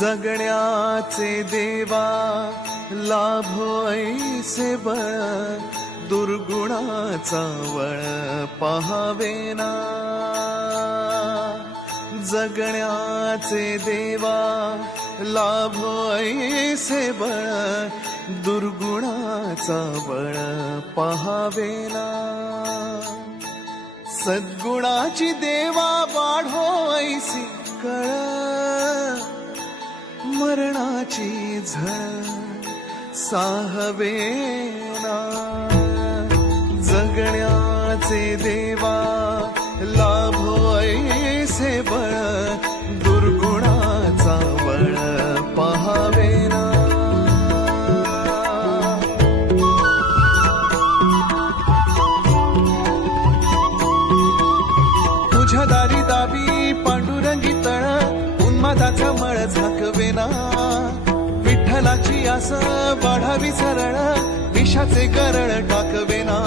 जगण्याचे देवा लाभो ऐसे बळ, दुर्गुणाचा वळ पहावेना. जगण्याचे देवा लाभो ऐसे बळ, दुर्गुणाचा बळ पहावेना. सद्गुणाची देवा वाढो ऐसी कळ, मरणाची झळ साहवेना. जगण्याचे देवा लाभो ऐसे बळ, दुर्गुणाचा बळ पहावेना. तुझ्या दारी दाबी पांडुरंगी तळ, उन्मादाचा मळ झाकवेना. विठ्ठलाची आस वाढावी सरळ, विषाचे गरळ टाकवेना.